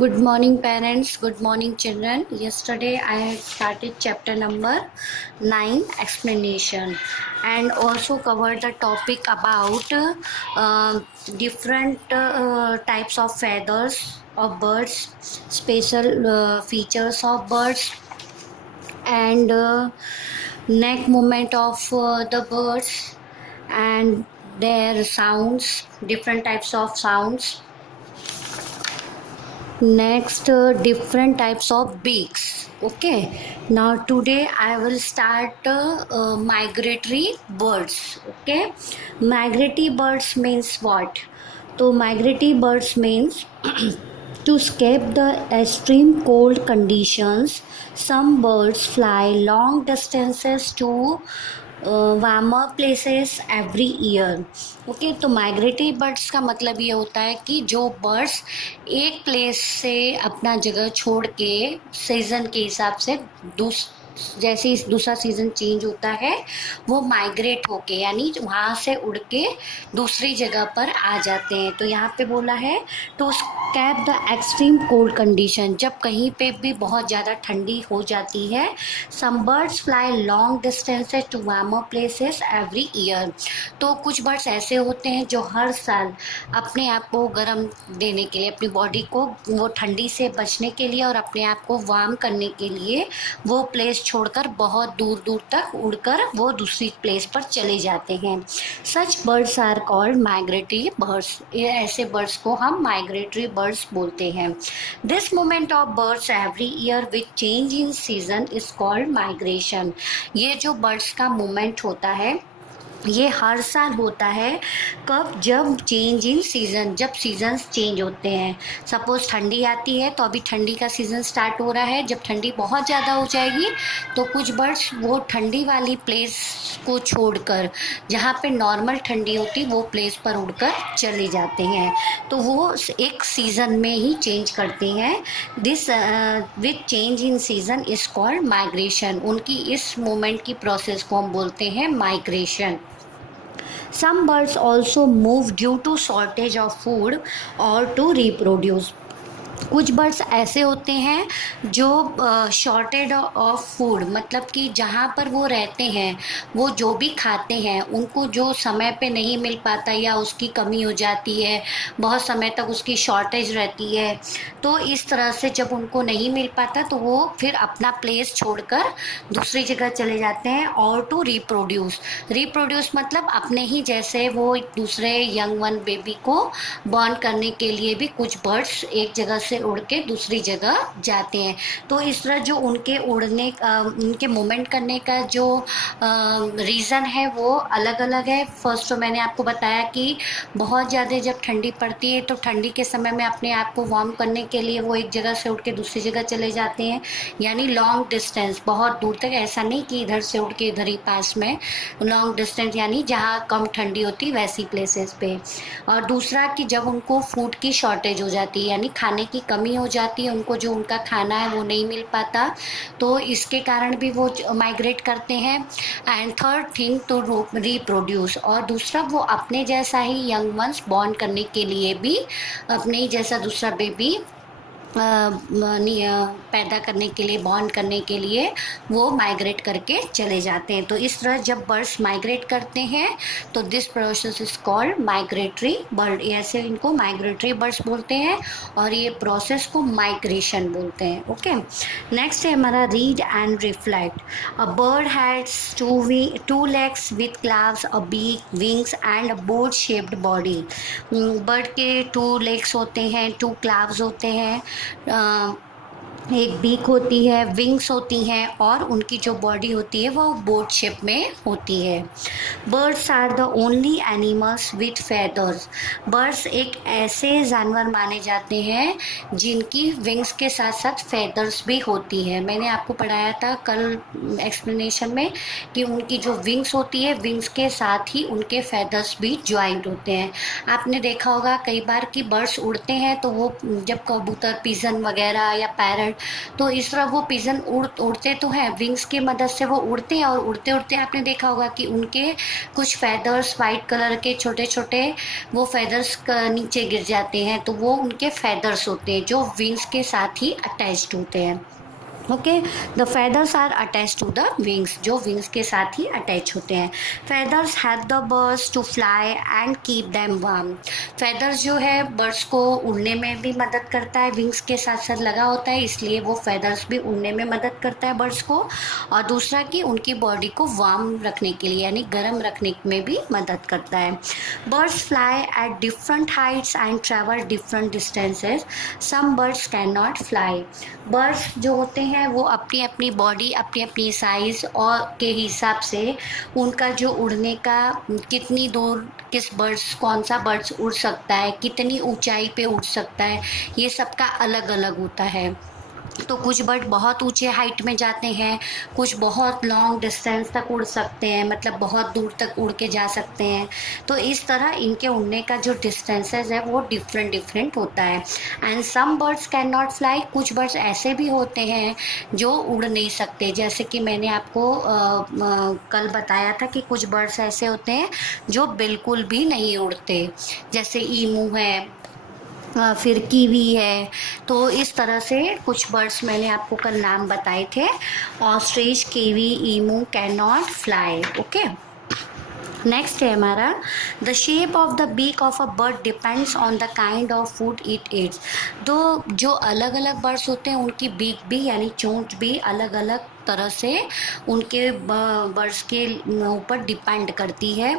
Good morning, parents. Good morning, children. Yesterday, I had started chapter number 9, explanation, and also covered the topic about different types of feathers of birds, special features of birds, and neck movement of the birds, and their sounds, different types of sounds. Next, different types of beaks. Okay, now today I will start migratory birds. Okay, migratory birds means what? So migratory birds means to escape the extreme cold conditions, some birds fly long distances to warmer places every year. Okay, तो migratory birds का मतलब ये होता है कि जो birds एक place से अपना जगह छोड़ के सीज़न के हिसाब से जैसे ही दूसरा सीज़न चेंज होता है वो माइग्रेट होके यानी वहाँ से उड़ के दूसरी जगह पर आ जाते हैं. तो यहाँ पे बोला है to escape the extreme cold condition, जब कहीं पे भी बहुत ज़्यादा ठंडी हो जाती है. Some birds fly long distances to warmer places every year. तो कुछ बर्ड्स ऐसे होते हैं जो हर साल अपने आप को गर्म देने के लिए, अपनी बॉडी को वो ठंडी से बचने के लिए और अपने आप को वार्म करने के लिए वो प्लेस छोड़कर बहुत दूर दूर तक उड़कर वो दूसरी प्लेस पर चले जाते हैं. Such birds are called migratory birds. ऐसे बर्ड्स को हम माइग्रेटरी बर्ड्स बोलते हैं. This movement of birds every year with change in season is called migration. ये जो बर्ड्स का मूवमेंट होता है ये हर साल होता है. कब? जब चेंज इन सीज़न, जब सीजन्स चेंज होते हैं. सपोज ठंडी आती है तो अभी ठंडी का सीज़न स्टार्ट हो रहा है. जब ठंडी बहुत ज़्यादा हो जाएगी तो कुछ बर्ड्स वो ठंडी वाली प्लेस को छोड़कर जहाँ पे नॉर्मल ठंडी होती वो प्लेस पर उड़कर चले जाते हैं. तो वो एक सीज़न में ही चेंज करते हैं. This with change in season is called migration. उनकी इस मूवमेंट की प्रोसेस को हम बोलते हैं migration. Some birds also move due to shortage of food or to reproduce. कुछ बर्ड्स ऐसे होते हैं जो शॉर्टेज ऑफ फूड, मतलब कि जहाँ पर वो रहते हैं वो जो भी खाते हैं उनको जो समय पे नहीं मिल पाता या उसकी कमी हो जाती है, बहुत समय तक उसकी शॉर्टेज रहती है. तो इस तरह से जब उनको नहीं मिल पाता तो वो फिर अपना प्लेस छोड़कर दूसरी जगह चले जाते हैं. और टू रिप्रोड्यूस मतलब अपने ही जैसे वो एक दूसरे यंग वन बेबी को बॉर्न करने के लिए भी कुछ बर्ड्स एक जगह से उड़ के दूसरी जगह जाते हैं. तो इस तरह जो उनके उड़ने उनके मूवमेंट करने का जो रीज़न है वो अलग अलग है. फर्स्ट तो मैंने आपको बताया कि बहुत ज़्यादा जब ठंडी पड़ती है तो ठंडी के समय में अपने आप को वार्म करने के लिए वो एक जगह से उड़ के दूसरी जगह चले जाते हैं, यानी लॉन्ग डिस्टेंस, बहुत दूर तक. ऐसा नहीं कि इधर से उड़ के इधर ही पास में, लॉन्ग डिस्टेंस यानी जहाँ कम ठंडी होती वैसी प्लेसेस पे. और दूसरा कि जब उनको फूड की शॉर्टेज हो जाती है यानी खाने की कमी हो जाती है, उनको जो उनका खाना है वो नहीं मिल पाता, तो इसके कारण भी वो माइग्रेट करते हैं. And third thing to reproduce, और दूसरा वो अपने जैसा ही यंग वंस बॉर्न करने के लिए भी अपने ही जैसा दूसरा बेबी पैदा करने के लिए, बॉर्न करने के लिए वो माइग्रेट करके चले जाते हैं. तो इस तरह जब बर्ड्स माइग्रेट करते हैं तो this process is called migratory bird. ऐसे इनको माइग्रेटरी बर्ड्स बोलते हैं और ये प्रोसेस को माइग्रेशन बोलते हैं. ओके, नेक्स्ट है हमारा read and reflect. A bird has two legs with claws, a beak, wings and a boat shaped body. Bird के 2 लेग्स होते हैं, 2 क्लाव्स होते हैं, एक बीक होती है, विंग्स होती हैं और उनकी जो बॉडी होती है वो बोट शेप में होती है. Birds are the only animals with feathers. Birds एक ऐसे जानवर माने जाते हैं जिनकी विंग्स के साथ साथ फेदर्स भी होती है. मैंने आपको पढ़ाया था कल एक्सप्लेनेशन में कि उनकी जो विंग्स होती है विंग्स के साथ ही उनके फेदर्स भी ज्वाइंट होते हैं. आपने देखा होगा कई बार कि बर्ड्स उड़ते हैं तो वो जब कबूतर, पिजन वगैरह या पैरट तो इस तरह वो पिजन उड़ते तो हैं, विंग्स की मदद से वो उड़ते हैं, और उड़ते उड़ते आपने देखा होगा कि उनके कुछ फेदर्स वाइट कलर के छोटे छोटे वो फेदर्स नीचे गिर जाते हैं, तो वो उनके फेदर्स होते हैं जो विंग्स के साथ ही अटैच्ड होते हैं। Okay, the feathers are attach to the wings, जो विंग्स के साथ ही अटैच होते हैं। Feathers help the birds to fly and keep them warm. Feathers जो है बर्ड्स को उड़ने में भी मदद करता है, विंग्स के साथ साथ लगा होता है, इसलिए वो फेदर्स भी उड़ने में मदद करता है बर्ड्स को। और दूसरा कि उनकी बॉडी को वार्म रखने के लिए यानी गर्म रखने में भी मदद करता है। Birds fly at different heights and travel different distances. Some birds can not fly. Birds जो होते हैं वो अपनी अपनी बॉडी, अपनी अपनी साइज़ और के हिसाब से उनका जो उड़ने का कितनी दूर किस बर्ड्स कौन सा बर्ड्स उड़ सकता है, कितनी ऊंचाई पे उड़ सकता है, ये सबका अलग अलग होता है। तो कुछ बर्ड बहुत ऊंचे हाइट में जाते हैं, कुछ बहुत लॉन्ग डिस्टेंस तक उड़ सकते हैं, मतलब बहुत दूर तक उड़ के जा सकते हैं। तो इस तरह इनके उड़ने का जो डिस्टेंसेस है वो डिफरेंट डिफरेंट होता है। And some birds can not fly. कुछ बर्ड्स ऐसे भी होते हैं जो उड़ नहीं सकते, जैसे कि मैंने आपको कल बताया था कि कुछ बर्ड्स ऐसे होते हैं जो बिल्कुल भी नहीं उड़ते, जैसे ईमू है, फिर कीवी है। तो इस तरह से कुछ बर्ड्स मैंने आपको कल नाम बताए थे। Ostrich, kiwi, emu can not fly. Okay, next है हमारा, the shape of the beak of a bird depends on the kind of food it eats. तो जो अलग अलग बर्ड्स होते हैं उनकी बीक भी यानी चोंच भी अलग अलग तरह से उनके बर्ड्स के ऊपर डिपेंड करती है।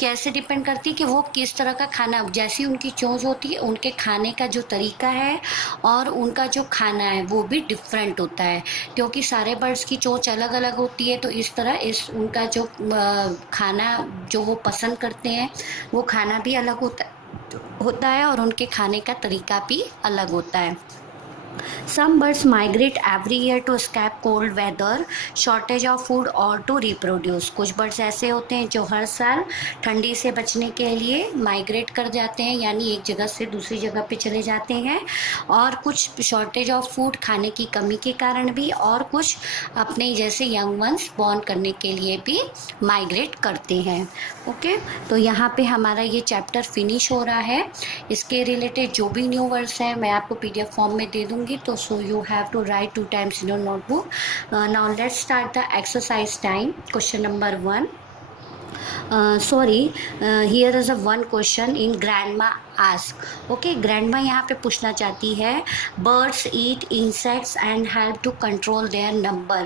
कैसे डिपेंड करती है कि वो किस तरह का खाना, जैसी उनकी चोंच होती है उनके खाने का जो तरीका है और उनका जो खाना है वो भी डिफरेंट होता है, क्योंकि सारे बर्ड्स की चोंच अलग अलग होती है। तो इस तरह उनका जो खाना जो वो पसंद करते हैं वो खाना भी अलग होता है और उनके खाने का तरीका भी अलग होता है। Some birds migrate every year to escape cold weather, shortage of food और to reproduce। कुछ बर्ड्स ऐसे होते हैं जो हर साल ठंडी से बचने के लिए माइग्रेट कर जाते हैं, यानी एक जगह से दूसरी जगह पे चले जाते हैं, और कुछ शॉर्टेज ऑफ फूड खाने की कमी के कारण भी, और कुछ अपने जैसे यंग वंस बॉर्न करने के लिए भी माइग्रेट करते हैं। ओके, तो यहाँ पे हमारा ये चैप्टर फिनिश हो रहा है। इसके रिलेटेड जो भी न्यू वर्ड्स हैं मैं आपको PDF फॉर्म में दे दूँगी, तो so you have to write 2 times in your notebook. Now let's start the exercise time. Question number 1. Here is a one question in grandma ask. Okay, grandma यहाँ पे पूछना चाहती है, birds eat insects and help to control their number.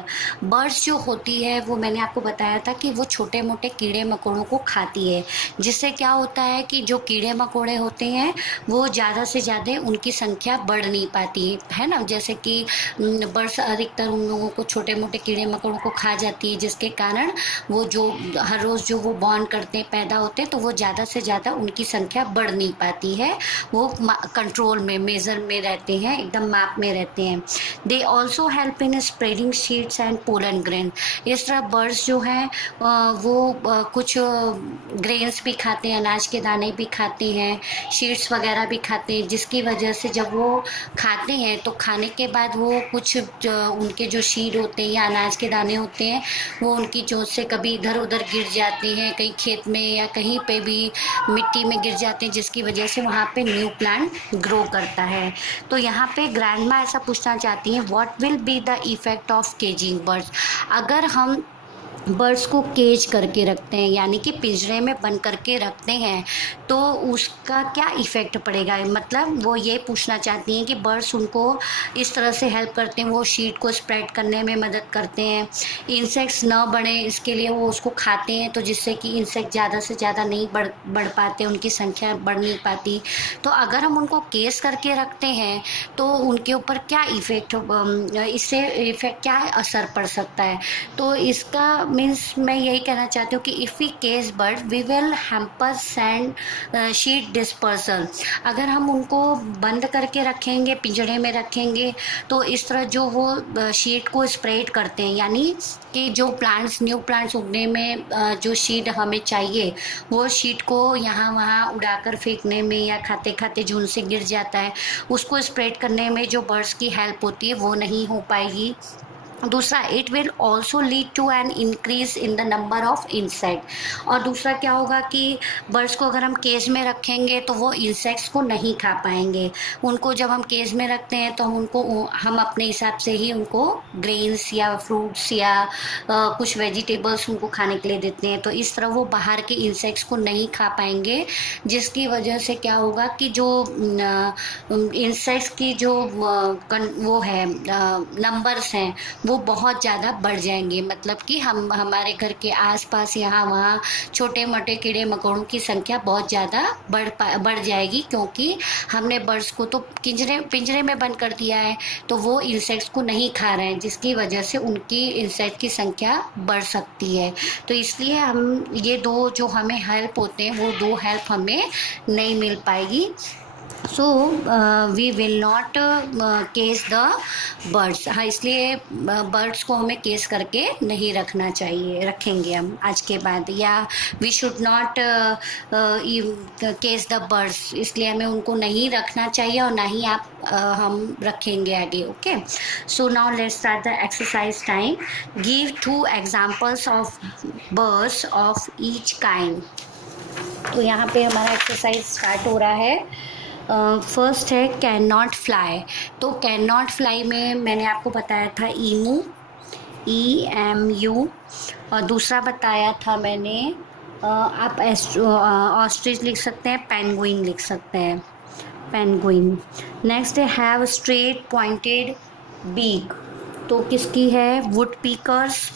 birds जो होती है वो मैंने आपको बताया था कि वो छोटे मोटे कीड़े मकोड़ों को खाती है, जिससे क्या होता है कि जो कीड़े मकोड़े होते हैं वो ज़्यादा से ज़्यादा उनकी संख्या बढ़ नहीं पाती है ना, जैसे कि बर्ड्स अधिकतर उन लोगों को छोटे मोटे कीड़े मकोड़ों को खा जाती है, जिसके कारण वो जो हर रोज़ जो वो बॉर्न करते हैं, पैदा होते हैं, तो वो ज़्यादा से ज़्यादा उनकी संख्या बढ़ नहीं पाती है, वो कंट्रोल में मेज़र में रहते हैं, एकदम माप में रहते हैं। They also help in spreading seeds and pollen grain. इस तरह बर्ड्स जो हैं वो कुछ ग्रेन्स भी खाते हैं, अनाज के दाने भी खाते हैं, सीड्स वगैरह भी खाते हैं, जिसकी वजह से जब वो खाते हैं तो खाने के बाद वो कुछ उनके जो सीड होते हैं या अनाज के दाने होते हैं वो उनकी चोंच से कभी इधर उधर गिर जाते हैं, कहीं खेत में या कहीं पे भी मिट्टी में गिर जाते हैं, जिसकी वजह से वहाँ पे न्यू प्लांट ग्रो करता है। तो यहाँ पे ग्रैंडमा ऐसा पूछना चाहती हैं, what will be the effect of caging birds. अगर हम बर्ड्स को केज करके रखते हैं यानी कि पिंजरे में बंद करके रखते हैं तो उसका क्या इफ़ेक्ट पड़ेगा, मतलब वो ये पूछना चाहती हैं कि बर्ड्स उनको इस तरह से हेल्प करते हैं, वो शीट को स्प्रेड करने में मदद करते हैं, इंसेक्ट्स ना बढ़े इसके लिए वो उसको खाते हैं, तो जिससे कि इंसेक्ट ज़्यादा से ज़्यादा नहीं बढ़ पाते, उनकी संख्या बढ़ नहीं पाती। तो अगर हम उनको केस करके रखते हैं तो उनके ऊपर क्या इफ़ेक्ट, इससे इफ़ेक्ट क्या असर पड़ सकता है। तो इसका मीन्स मैं यही कहना चाहती हूँ कि if we cage bird we will hamper सैंड शीट डिस्पर्सल। अगर हम उनको बंद करके रखेंगे, पिंजड़े में रखेंगे, तो इस तरह जो वो शीट को स्प्रेड करते हैं, यानी कि जो प्लांट्स, न्यू प्लांट्स उगने में जो शीट हमें चाहिए, वो शीट को यहाँ वहाँ उड़ाकर फेंकने में या खाते खाते झुंड से गिर जाता है, उसको स्प्रेड करने में जो बर्ड्स की हेल्प होती है वो नहीं हो पाएगी। दूसरा, it will also lead to an increase in the number of insect. और दूसरा क्या होगा कि बर्ड्स को अगर हम केज में रखेंगे तो वो इंसेक्ट्स को नहीं खा पाएंगे। उनको जब हम केज में रखते हैं तो हम अपने हिसाब से ही उनको ग्रेन्स या फ्रूट्स या कुछ वेजिटेबल्स उनको खाने के लिए देते हैं, तो इस तरह वो बाहर के इंसेक्ट्स को नहीं खा पाएंगे, जिसकी वजह से क्या होगा कि जो इंसेक्ट्स की जो वो है नंबर्स हैं वो बहुत ज़्यादा बढ़ जाएंगे। मतलब कि हम हमारे घर के आसपास यहाँ वहाँ छोटे मोटे कीड़े मकोड़ों की संख्या बहुत ज़्यादा बढ़ जाएगी, क्योंकि हमने बर्ड्स को तो पिंजरे में बंद कर दिया है, तो वो इंसेक्ट्स को नहीं खा रहे हैं, जिसकी वजह से उनकी इंसेक्ट की संख्या बढ़ सकती है। तो इसलिए हम ये दो जो हमें हेल्प होते हैं वो दो हेल्प हमें नहीं मिल पाएगी। So we will not cage the birds. हाँ, इसलिए बर्ड्स को हमें केस करके नहीं रखना चाहिए, रखेंगे हम आज के बाद, या we should not cage the birds, इसलिए हमें उनको नहीं रखना चाहिए और ना ही हम रखेंगे आगे। Okay, so now let's start the exercise time. Give 2 examples of birds of each kind. तो यहाँ पे हमारा एक्सरसाइज स्टार्ट हो रहा है। फर्स्ट है कैन नॉट फ्लाई। तो कैन नॉट फ्लाई में मैंने आपको बताया था ईमू, EMU, और दूसरा बताया था मैंने आप ऑस्ट्रिच लिख सकते हैं, पेंगुइन लिख सकते हैं, पेंगुइन। नेक्स्ट है हैव स्ट्रेट पॉइंटेड बीक। तो किसकी है? Woodpeckers,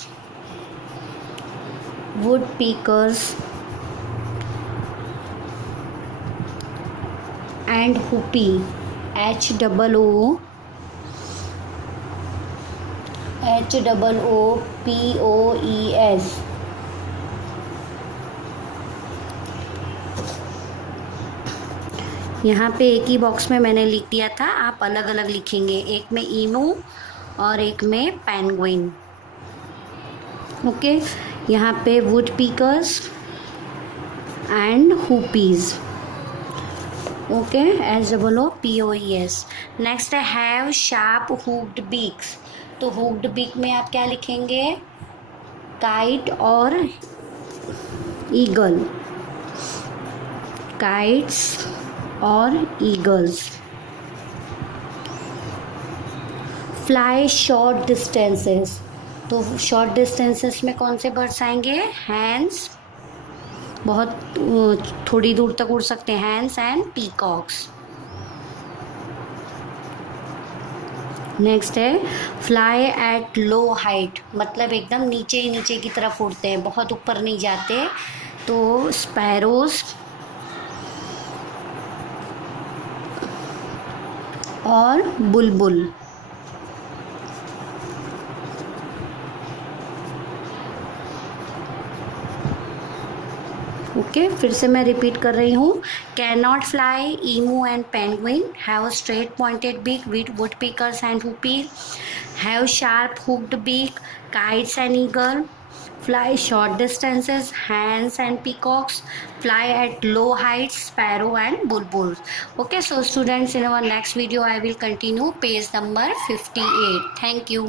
woodpeckers and hoopoe, HOOPOES। यहाँ पे एक ही बॉक्स में मैंने लिख दिया था, आप अलग अलग लिखेंगे, एक में ईमू और एक में पेंगुइन। ओके, यहाँ पे woodpeckers and hoopoes. Okay, HOOPOES। Next है हैव शार्प हुक्ड बीक्स। तो हुक्ड बीक में आप क्या लिखेंगे? काइट और ईगल, काइट्स और ईगल्स। Fly short distances. तो शॉर्ट डिस्टेंसेस में कौन से बर्ड्स आएंगे? हैंस, बहुत थोड़ी दूर तक उड़ सकते हैं, हैंस एंड पीकॉक्स। नेक्स्ट है फ्लाई एट लो हाइट, मतलब एकदम नीचे ही नीचे की तरफ उड़ते हैं, बहुत ऊपर नहीं जाते, तो स्पैरोज और बुलबुल। ओके, फिर से मैं रिपीट कर रही हूँ। Can not fly, emu and penguin. Have a straight pointed beak with woodpeckers and hoopoe. Have sharp hooked beak, kites and eagle. Fly short distances, hens and peacocks. Fly at low heights, sparrow and bulbuls. Okay, so students, in our next video I will continue page number 58. Thank you.